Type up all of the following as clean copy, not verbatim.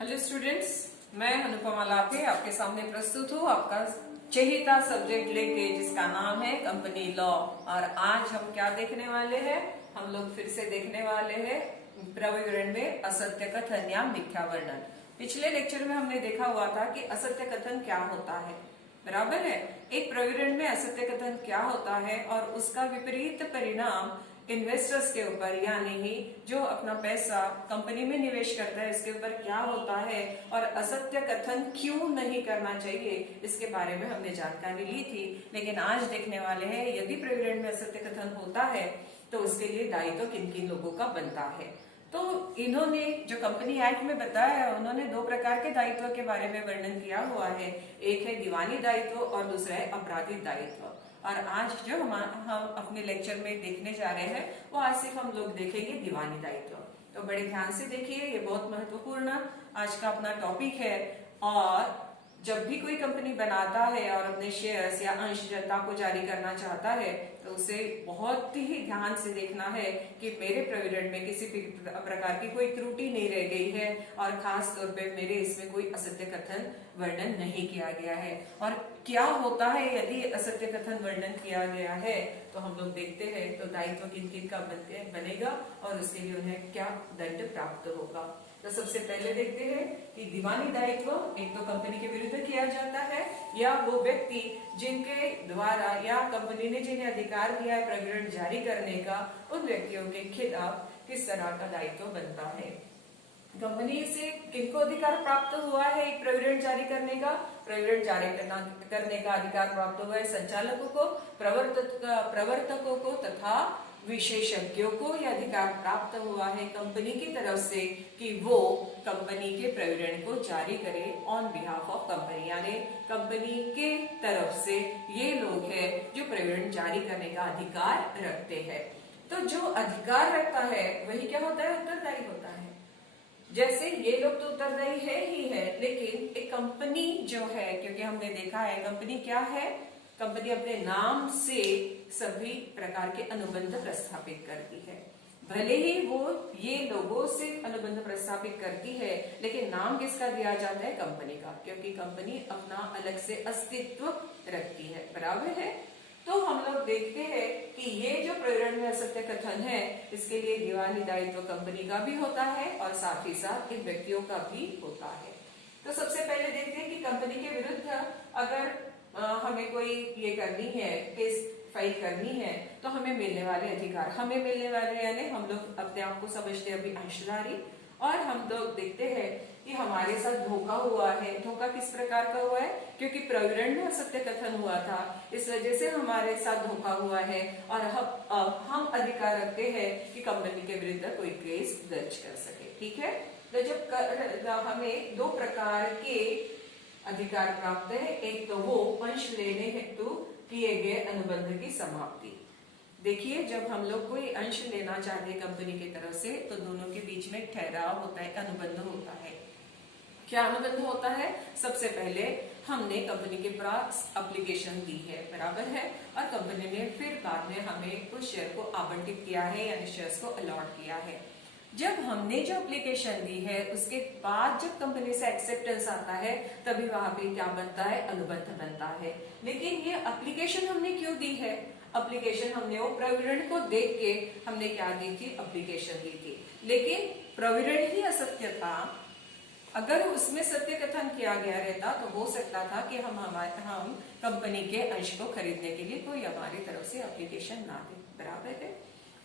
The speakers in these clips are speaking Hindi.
हेलो स्टूडेंट्स, मैं अनुपमा लाखे आपके सामने प्रस्तुत हूँ आपका चहेता सब्जेक्ट लेके जिसका नाम है कंपनी लॉ। और आज हम क्या देखने वाले हैं? हम लोग फिर से देखने वाले हैं प्रविवरण में असत्य कथन या मिथ्या वर्णन। पिछले लेक्चर में हमने देखा हुआ था कि असत्य कथन क्या होता है, बराबर है। एक प्रविवरण में असत्य कथन क्या होता है और उसका विपरीत परिणाम इन्वेस्टर्स के ऊपर यानी ही जो अपना पैसा कंपनी में निवेश करता है इसके ऊपर क्या होता है और असत्य कथन क्यों नहीं करना चाहिए इसके बारे में हमने जानकारी ली थी। लेकिन आज देखने वाले हैं यदि प्रविवरण में असत्य कथन होता है तो उसके लिए दायित्व किन किन लोगों का बनता है। तो इन्होंने जो कंपनी एक्ट में बताया है उन्होंने दो प्रकार के दायित्व के बारे में वर्णन किया हुआ है। एक है दीवानी दायित्व और दूसरा है आपराधिक दायित्व। और आज जो हम अपने लेक्चर में देखने जा रहे हैं वो आज सिर्फ हम लोग देखेंगे दीवानी दायित्व। तो बड़े ध्यान से देखिए, ये बहुत महत्वपूर्ण आज का अपना टॉपिक है। और जब भी कोई कंपनी बनाता है और अपने शेयर्स या अंश जनता को जारी करना चाहता है तो उसे बहुत ही ध्यान से देखना है कि मेरे प्रविवरण में किसी भी प्रकार की कोई त्रुटि नहीं रह गई है और खास तौर पे मेरे इसमें कोई असत्य कथन वर्णन नहीं किया गया है। और क्या होता है यदि असत्य कथन वर्णन किया गया है तो हम लोग देखते हैं तो दायित्व किन किन का बनेगा और उसके लिए उन्हें क्या दंड प्राप्त होगा। तो सबसे पहले देखते हैं कि दीवानी दायित्व एक तो कंपनी के विरुद्ध किया जाता है या वो व्यक्ति जिनके द्वारा या कंपनी ने जिन्हें अधिकार दिया है प्रविवरण जारी करने का उन व्यक्तियों के खिलाफ किस तरह का दायित्व बनता है। कंपनी से किनको अधिकार प्राप्त हुआ है एक प्रविवरण जारी करने का? प्रविवरण जारी करने का अधिकार प्राप्त हुआ है संचालकों को, प्रवर्तकों को तथा विशेषज्ञों को। यह अधिकार प्राप्त हुआ है कंपनी की तरफ से कि वो कंपनी के प्रविवरण को जारी करे ऑन बिहाफ ऑफ कंपनी, यानी कंपनी के तरफ से ये लोग हैं जो प्रविवरण जारी करने का अधिकार रखते हैं। तो जो अधिकार रखता है वही क्या होता है? उत्तरदायी होता है। जैसे ये लोग तो उत्तरदायी है ही है, लेकिन एक कंपनी जो है, क्योंकि हमने देखा है कंपनी क्या है, कंपनी अपने नाम से सभी प्रकार के अनुबंध प्रस्थापित करती है। भले ही वो ये लोगों से अनुबंध प्रस्थापित करती है लेकिन नाम किसका दिया जाता है? कंपनी का, क्योंकि कंपनी अपना अलग से अस्तित्व रखती है, बराबर है। तो हम लोग देखते हैं कि ये जो प्रविवरण में असत्य कथन है इसके लिए दीवानी दायित्व कंपनी का भी होता है और साथ ही साथ इन व्यक्तियों का भी होता है। तो सबसे पहले देखते हैं कि कंपनी के विरुद्ध अगर हमें कोई ये करनी है, केस फाइल करनी है तो हमें मिलने वाले अधिकार, हमें मिलने वाले यानी हम लोग अपने आप को समझते हैं अभी अंशधारी। और हम लोग देखते हैं कि हमारे साथ धोखा हुआ है। धोखा किस प्रकार का हुआ है? क्योंकि प्रविवरण में असत्य कथन हुआ था, इस वजह से हमारे साथ धोखा हुआ है और हम अधिकार रखते हैं कि कंपनी के विरुद्ध कोई केस दर्ज कर सके। ठीक है, तो जब हमें दो प्रकार के अधिकार प्राप्त है, एक तो वो अंश लेने हेतु किए गए अनुबंध की समाप्ति। देखिए, जब हम लोग कोई अंश लेना चाहते हैं कंपनी की तरफ से तो दोनों के बीच में ठहराव होता है, अनुबंध होता है। क्या अनुबंध होता है? सबसे पहले हमने कंपनी के पास एप्लीकेशन दी है, बराबर है, और कंपनी ने फिर बाद में हमें उस शेयर को आवंटित किया है यानी शेयर्स को अलॉट किया है। जब हमने जो एप्लीकेशन दी है उसके बाद जब कंपनी से एक्सेप्टेंस आता है तभी वहां पे क्या बनता है? अनुबंध बनता है। लेकिन ये एप्लीकेशन हमने क्यों दी है? एप्लीकेशन हमने वो प्रविवरण को देख के हमने क्या दी थी? एप्लीकेशन दी थी, लेकिन प्रविवरण ही असत्य था। अगर उसमें सत्य कथन किया गया रहता तो हो सकता था कि हम कंपनी के अंश को खरीदने के लिए कोई हमारी तरफ से एप्लीकेशन ना दे, बराबर है।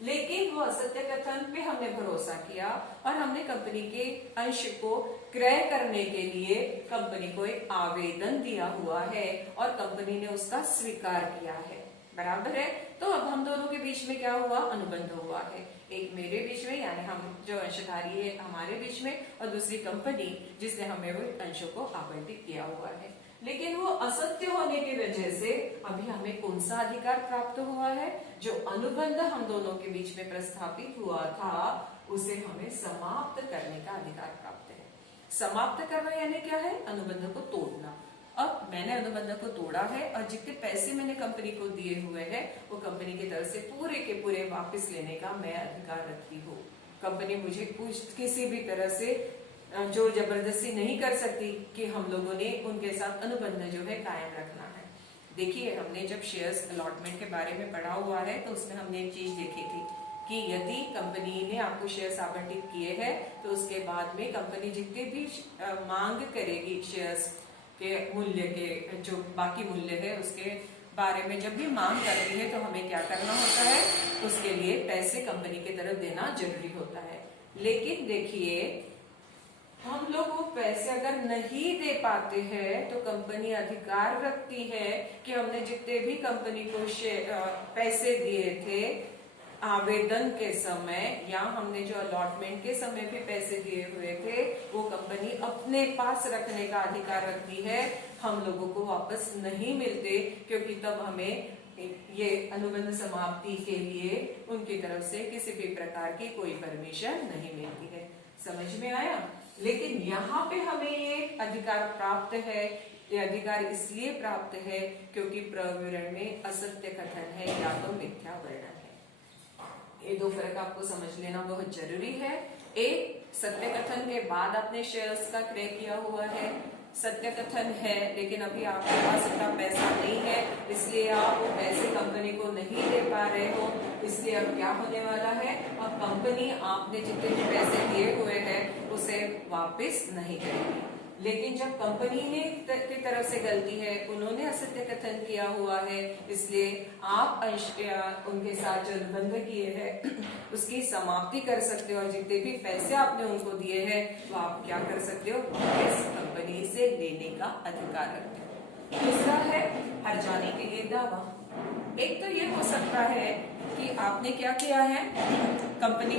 लेकिन वो असत्य कथन पे हमने भरोसा किया और हमने कंपनी के अंश को क्रय करने के लिए कंपनी को एक आवेदन दिया हुआ है और कंपनी ने उसका स्वीकार किया है, बराबर है। तो अब हम दोनों के बीच में क्या हुआ? अनुबंध हुआ है। एक मेरे बीच में यानी हम जो अंशधारी है हमारे बीच में, और दूसरी कंपनी जिसने हमें वो अंशों को आवंटित किया हुआ है। लेकिन वो असत्य होने की वजह से अभी हमें कौन सा अधिकार प्राप्त हुआ है? जो अनुबंध हम दोनों के बीच में प्रस्थापित हुआ था उसे हमें समाप्त करने का अधिकार प्राप्त है। समाप्त करना यानी क्या है? अनुबंध को तोड़ना। अब मैंने अनुबंध को तोड़ा है और जितने पैसे मैंने कंपनी को दिए हुए हैं वो कंपनी की तरफ से पूरे के पूरे वापस लेने का मैं अधिकार रखती हूँ। कंपनी मुझे कुछ किसी भी तरह से जो जबरदस्ती नहीं कर सकती कि हम लोगों ने उनके साथ अनुबंध जो है कायम रखना है। देखिए, हमने जब शेयर्स अलॉटमेंट के बारे में पढ़ा हुआ है तो उसमें हमने एक चीज देखी थी कि यदि कंपनी ने आपको शेयर्स आवंटित किए हैं तो उसके बाद में कंपनी जितने भी मांग करेगी शेयर्स के मूल्य के, जो बाकी मूल्य है उसके बारे में जब भी मांग करती है तो हमें क्या करना होता है, उसके लिए पैसे कंपनी की तरफ देना जरूरी होता है। लेकिन देखिए, हम लोग वो पैसे अगर नहीं दे पाते हैं तो कंपनी अधिकार रखती है कि हमने जितने भी कंपनी को पैसे दिए थे आवेदन के समय या हमने जो अलॉटमेंट के समय भी पैसे दिए हुए थे वो कंपनी अपने पास रखने का अधिकार रखती है, हम लोगों को वापस नहीं मिलते, क्योंकि तब हमें ये अनुबंध समाप्ति के लिए उनकी तरफ से किसी भी प्रकार की कोई परमिशन नहीं मिलती है। समझ में आया? लेकिन यहाँ पे हमें ये अधिकार प्राप्त है। ये अधिकार इसलिए प्राप्त है क्योंकि प्रविवरण में असत्य कथन है या तो मिथ्या वर्णन है। ये दो फर्क आपको समझ लेना बहुत जरूरी है। एक, सत्य कथन के बाद आपने शेयर्स का क्रय किया हुआ है, सत्य कथन है लेकिन अभी आपके पास इतना पैसा नहीं है इसलिए आप वो पैसे कंपनी को नहीं दे पा रहे हो, इसलिए अब क्या होने वाला है, अब कंपनी आपने जितने भी पैसे दिए हुए हैं उसे वापस नहीं करेगी। लेकिन जब कंपनी ने की तरफ से गलती है, उन्होंने असत्य कथन किया हुआ है, इसलिए आप उनके साथ जो अनुबंध किए हैं उसकी समाप्ति कर सकते हो और जितने भी पैसे आपने उनको दिए हैं तो आप क्या कर सकते हो, इस कंपनी से लेने का अधिकार रखते हो। दूसरा है हर जाने के लिए दावा। एक तो ये हो सकता है कि आपने क्या किया है, कंपनी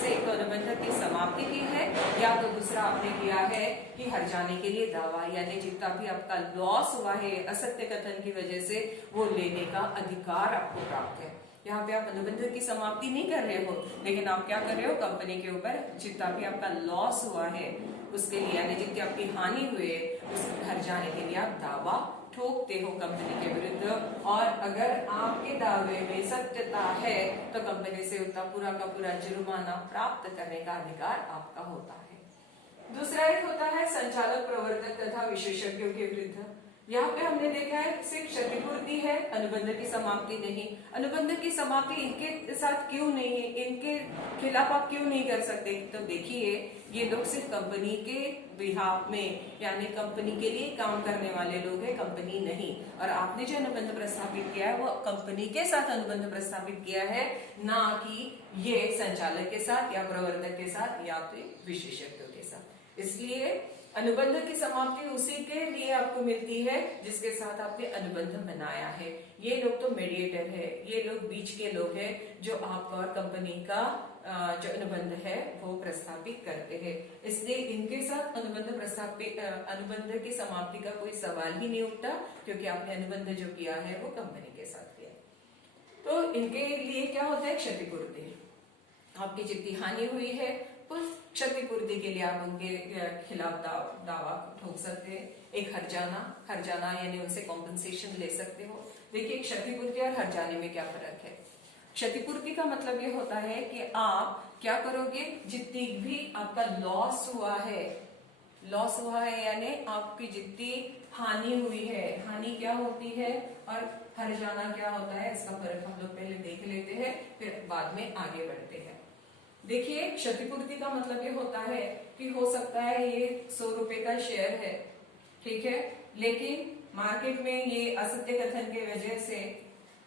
से एक अनुबंध की समाप्ति की है, या तो दूसरा आपने किया है कि हर जाने के लिए दावा, यानी जितना भी आपका लॉस हुआ है असत्य कथन की वजह से वो लेने का अधिकार आपको प्राप्त है। यहाँ पे आप अनुबंध की समाप्ति नहीं कर रहे हो, लेकिन आप क्या कर रहे हो, कंपनी के ऊपर जितना भी आपका लॉस हुआ है उसके लिए, यानी जितनी आपकी हानि हुई है उस हर जाने के लिए आप दावा ठोकते हो कंपनी के विरुद्ध, और अगर आपके दावे में सत्यता है तो कंपनी से उतना पूरा का पूरा जुर्माना प्राप्त करने का अधिकार आपका होता है। दूसरा एक होता है संचालक, प्रवर्तक तथा विशेषज्ञों के विरुद्ध। यहाँ पे हमने देखा है सिर्फ क्षतिपूर्ति है, अनुबंध की समाप्ति नहीं। अनुबंध की समाप्ति इनके साथ क्यों नहीं है, इनके खिलाफ आप क्यों नहीं कर सकते? तो देखिए, ये लोग सिर्फ कंपनी के बिहाफ में, यानी कंपनी के लिए काम करने वाले लोग हैं, कंपनी नहीं। और आपने जो अनुबंध प्रस्थापित किया है वो कंपनी के साथ अनुबंध प्रस्थापित किया है, ना कि ये संचालक के साथ या प्रवर्तक के साथ या फिर विशेषज्ञों के साथ। इसलिए अनुबंध की समाप्ति उसी के लिए आपको मिलती है जिसके साथ आपने अनुबंध बनाया है। ये लोग तो मीडिएटर है, ये लोग बीच के लोग हैं जो आपका और कंपनी का जो अनुबंध है वो प्रस्थापित करते हैं। इसलिए इनके साथ अनुबंध की समाप्ति का कोई सवाल ही नहीं उठता, क्योंकि आपने अनुबंध जो किया है वो कंपनी के साथ किया। तो इनके लिए क्या होता है, क्षतिपूर्ति। आपकी जितनी हानि हुई है उस क्षतिपूर्ति के लिए आप उनके खिलाफ दावा ठोक सकते हैं। एक हर्जाना यानी उनसे कॉम्पनसेशन ले सकते हो। देखिए, क्षतिपूर्ति और हर्जाने में क्या फर्क है। क्षतिपूर्ति का मतलब ये होता है कि आप क्या करोगे, जितनी भी आपका लॉस हुआ है यानी आपकी जितनी हानि हुई है, हानि क्या होती है और हर्जाना क्या होता है, इसका फर्क हम लोग पहले देख लेते हैं, फिर बाद में आगे बढ़ते हैं। देखिए, क्षतिपूर्ति का मतलब ये होता है कि हो सकता है ये 100 रुपए का शेयर है, ठीक है, लेकिन मार्केट में ये असत्य कथन के वजह से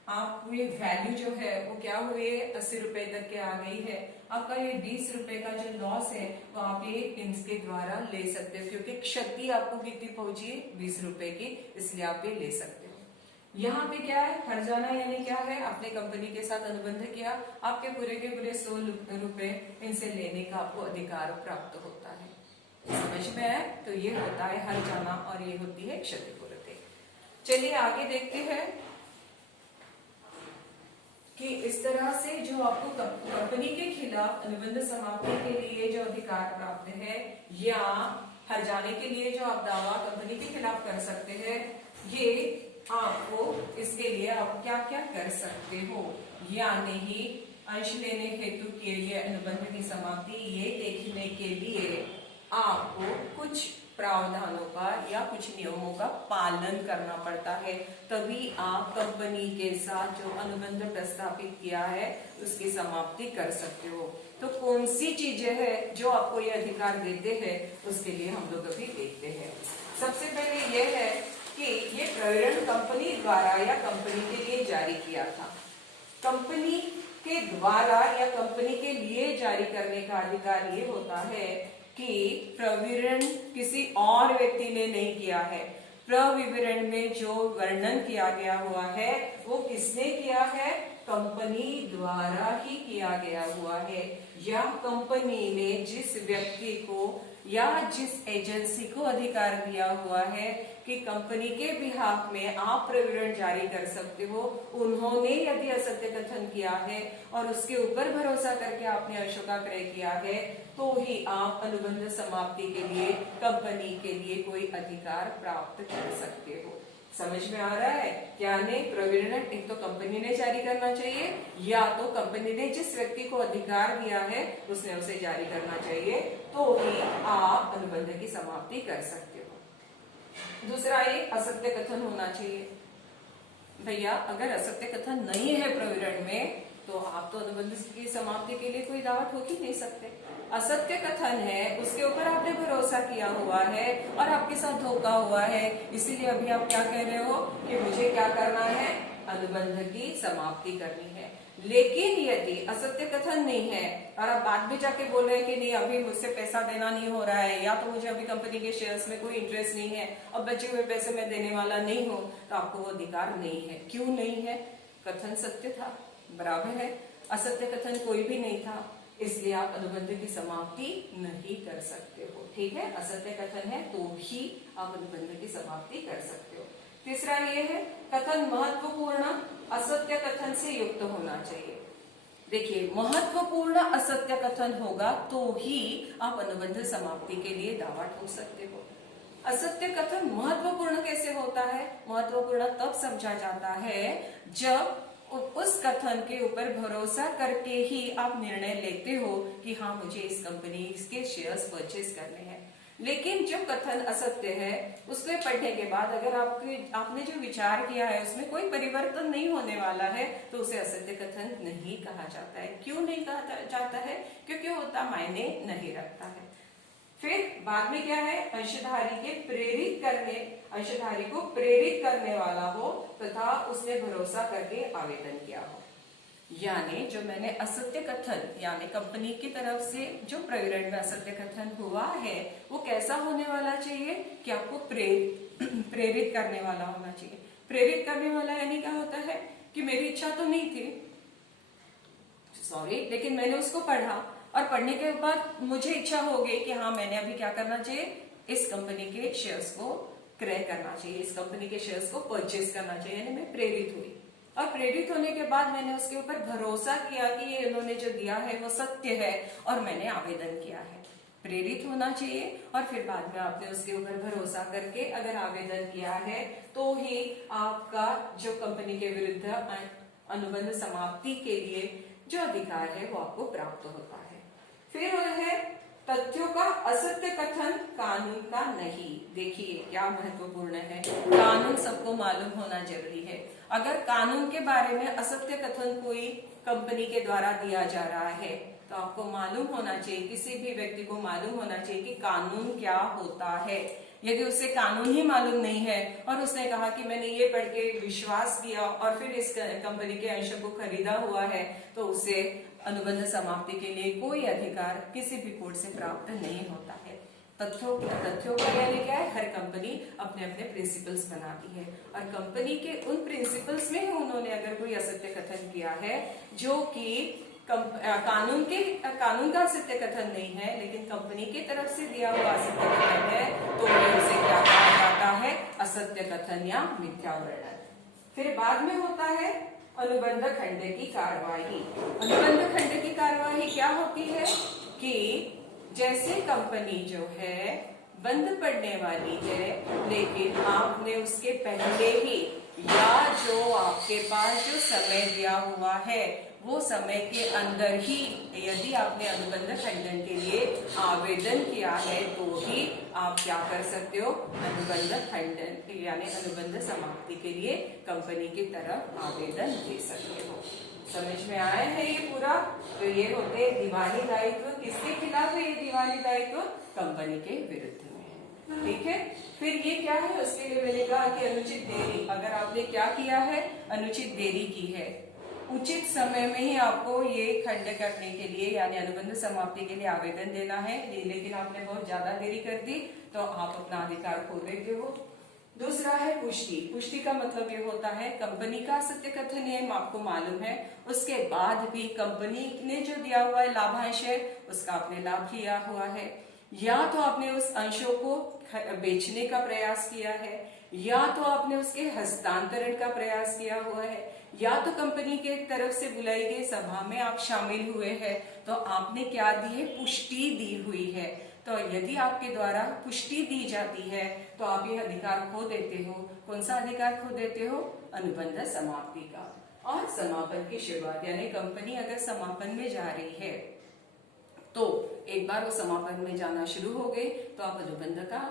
आपको ये वैल्यू जो है वो क्या हुई है, 80 रुपए तक के आ गई है। आपका ये 20 रुपए का जो लॉस है वो आप ये इनके द्वारा ले सकते हो, क्योंकि क्षति आपको कितनी पहुंची है, 20 रुपए की, इसलिए आप ये ले सकते हो। यहाँ पे क्या है, हर्जाना यानी क्या है, आपने कंपनी के साथ अनुबंध किया, आपके पूरे के पूरे 100 रुपए इनसे लेने का आपको अधिकार प्राप्त होता है। समझ में आया? तो ये होता है हर्जाना और ये होती है क्षतिपूर्ति। चलिए आगे देखते हैं कि इस तरह से जो आपको कंपनी के खिलाफ अनुबंध समाप्ति के लिए जो अधिकार प्राप्त है, या हर्जाने के लिए जो आप दावा कंपनी के खिलाफ कर सकते हैं, ये आपको इसके लिए आप क्या क्या कर सकते हो, यानी ही अंश लेने हेतु किए गए अनुबंध की समाप्ति ये देखने के लिए आपको कुछ प्रावधानों का या कुछ नियमों का पालन करना पड़ता है, तभी आप कंपनी के साथ जो अनुबंध प्रस्थापित किया है उसकी समाप्ति कर सकते हो। तो कौन सी चीजें हैं जो आपको ये अधिकार देते हैं, उसके लिए हम लोग अभी देखते हैं। सबसे पहले ये है कि ये प्रविरण कंपनी द्वारा या कंपनी के लिए जारी किया था। कंपनी के द्वारा या कंपनी के लिए जारी करने का अधिकार ये होता है कि प्रविरण किसी और व्यक्ति ने नहीं किया है। प्रविवरण में जो वर्णन किया गया हुआ है वो किसने किया है? कंपनी द्वारा ही किया गया हुआ है, या कंपनी ने जिस व्यक्ति को या जिस एजेंसी को अधिकार दिया हुआ है कि कंपनी के बिहाफ में आप प्रविवरण जारी कर सकते हो, उन्होंने यदि असत्य कथन किया है और उसके ऊपर भरोसा करके आपने अशोका क्रय किया है, तो ही आप अनुबंध समाप्ति के लिए कंपनी के लिए कोई अधिकार प्राप्त कर सकते हो। समझ में आ रहा है? क्या ने प्रविवरण एक तो कंपनी ने जारी करना चाहिए, या तो कंपनी ने जिस व्यक्ति को अधिकार दिया है उसने उसे जारी करना चाहिए, तो ही आप अनुबंध की समाप्ति कर सकते हो। दूसरा, एक असत्य कथन होना चाहिए। भैया अगर असत्य कथन नहीं है प्रविवरण में, तो आप तो अनुबंध की समाप्ति के लिए कोई दावा ठोक ही नहीं सकते। असत्य कथन है, उसके ऊपर आपने भरोसा किया हुआ है और आपके साथ धोखा हुआ है, इसीलिए अभी आप क्या कह रहे हो कि मुझे क्या करना है? अनुबंध की समाप्ति करनी है। लेकिन यदि असत्य कथन नहीं है और आप बाद में जाके बोल रहे हैं कि नहीं अभी मुझसे पैसा देना नहीं हो रहा है, या तो मुझे अभी कंपनी के शेयर्स में कोई इंटरेस्ट नहीं है, अब बचे हुए पैसे मैं देने वाला नहीं हूं, तो आपको वो अधिकार नहीं है। क्यों नहीं है? कथन सत्य था, बराबर है, असत्य कथन कोई भी नहीं था, इसलिए आप अनुबंध की समाप्ति नहीं कर सकते हो। ठीक है, असत्य कथन है तो ही आप अनुबंध की समाप्ति कर सकते हो। तीसरा ये है, कथन महत्वपूर्ण असत्य कथन से युक्त होना चाहिए। देखिए, महत्वपूर्ण असत्य कथन होगा तो ही आप अनुबंध समाप्ति के लिए दावा ठोक सकते हो। असत्य कथन महत्वपूर्ण कैसे होता है? महत्वपूर्ण तब समझा जाता है जब उस कथन के ऊपर भरोसा करके ही आप निर्णय लेते हो कि हाँ मुझे इस कंपनी के शेयर्स परचेज करने हैं। लेकिन जो कथन असत्य है उसको पढ़ने के बाद अगर आपने जो विचार किया है उसमें कोई परिवर्तन नहीं होने वाला है, तो उसे असत्य कथन नहीं कहा जाता है। क्यों नहीं कहा जाता है? क्योंकि उतना मायने नहीं रखता है। फिर बाद में क्या है? अंशधारी के प्रेरित करने, अंशधारी को प्रेरित करने वाला हो तथा उसने भरोसा करके आवेदन किया हो। यानी जो मैंने असत्य कथन यानी कंपनी की तरफ से जो प्रविवरण में असत्य कथन हुआ है वो कैसा होने वाला चाहिए कि आपको प्रेरित करने वाला होना चाहिए। प्रेरित करने वाला यानी क्या होता है कि मेरी इच्छा तो नहीं थी, सॉरी, लेकिन मैंने उसको पढ़ा और पढ़ने के बाद मुझे इच्छा हो गई कि हाँ मैंने अभी क्या करना चाहिए, इस कंपनी के शेयर्स को क्रय करना चाहिए, इस कंपनी के शेयर्स को परचेज करना चाहिए। यानी मैं प्रेरित हुई और प्रेरित होने के बाद मैंने उसके ऊपर भरोसा किया कि ये इन्होंने जो दिया है वो सत्य है और मैंने आवेदन किया है। प्रेरित होना चाहिए और फिर बाद में आपने उसके ऊपर भरोसा करके अगर आवेदन किया है तो ही आपका जो कंपनी के विरुद्ध अनुबंध समाप्ति के लिए जो अधिकार है वो आपको प्राप्त होता है। फिर है तथ्यों का असत्य कथन कानून का नहीं। देखिए क्या महत्वपूर्ण है, कानून सबको मालूम होना जरूरी है। अगर कानून के बारे में असत्य कथन कोई कंपनी के द्वारा दिया जा रहा है तो आपको मालूम होना चाहिए, किसी भी व्यक्ति को मालूम होना चाहिए कि कानून क्या होता है। यदि उसे कानून ही मालूम नहीं है और उसने कहा कि मैंने ये पढ़ के विश्वास किया और फिर इस कंपनी के अंशों को खरीदा हुआ है, तो उसे अनुबंध समाप्ति के लिए कोई अधिकार किसी भी कोर्ट से प्राप्त नहीं होता है। तथ्यों का यानी क्या है, हर कंपनी अपने अपने प्रिंसिपल्स बनाती है और कंपनी के उन प्रिंसिपल्स में उन्होंने अगर कोई असत्य कथन किया है जो कि कानून का असत्य कथन नहीं है लेकिन कंपनी की तरफ से दिया हुआ असत्य कथन है, तो उसे क्या कहा जाता है, असत्य कथन या मिथ्या वर्णन। फिर बाद में होता है अनुबंध खंड की कार्यवाही। अनुबंध खंड की कार्यवाही क्या होती है कि जैसे कंपनी जो है बंद पड़ने वाली है, लेकिन आपने उसके पहले ही या जो आपके पास जो समय दिया हुआ है वो समय के अंदर ही यदि आपने अनुबंध खंडन के लिए आवेदन किया है तो ही आप क्या कर सकते हो, अनुबंध खंडन यानी अनुबंध समाप्ति के लिए कंपनी की तरफ आवेदन दे सकते हो। समझ में आया है ये पूरा? तो ये होते दीवानी दायित्व। किसके खिलाफ है ये दीवानी दायित्व? कंपनी के विरुद्ध में। ठीक है, फिर ये क्या है, उसके लिए मैंने कहा कि अनुचित देरी। अगर आपने क्या किया है, अनुचित देरी की है, उचित समय में ही आपको ये खंड करने के लिए यानी अनुबंध समाप्ति के लिए आवेदन देना है, लेकिन आपने बहुत ज्यादा देरी कर दी तो आप अपना अधिकार खो देते हो। दूसरा है पुष्टि। पुष्टि का मतलब ये होता है कंपनी का सत्य कथन नियम आपको मालूम है, उसके बाद भी कंपनी ने जो दिया हुआ है लाभांश है उसका आपने लाभ लिया हुआ है, या तो आपने उस अंशों को बेचने का प्रयास किया है, या तो आपने उसके हस्तांतरण का प्रयास किया हुआ है, या तो कंपनी के तरफ से बुलाई गई सभा में आप शामिल हुए हैं तो आपने क्या दी है, पुष्टि दी हुई है। तो यदि आपके द्वारा पुष्टि दी जाती है तो आप ये अधिकार खो देते हो। कौन सा अधिकार खो देते हो? अनुबंध समाप्ति का। और समापन की शुरुआत यानी कंपनी अगर समापन में जा रही है तो एक बार वो समापन में जाना शुरू हो गई तो आप अनुबंध का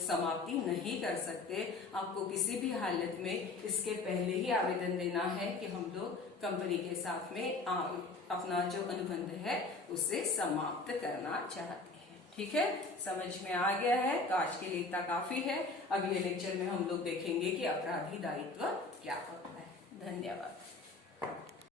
समाप्ति नहीं कर सकते। आपको किसी भी हालत में इसके पहले ही आवेदन देना है कि हम लोग कंपनी के साथ में अपना जो अनुबंध है उसे समाप्त करना चाहते हैं। ठीक है, समझ में आ गया है? तो आज के लिए इतना काफी है। अगले लेक्चर में हम लोग देखेंगे कि अपराधी दायित्व क्या होता है। धन्यवाद।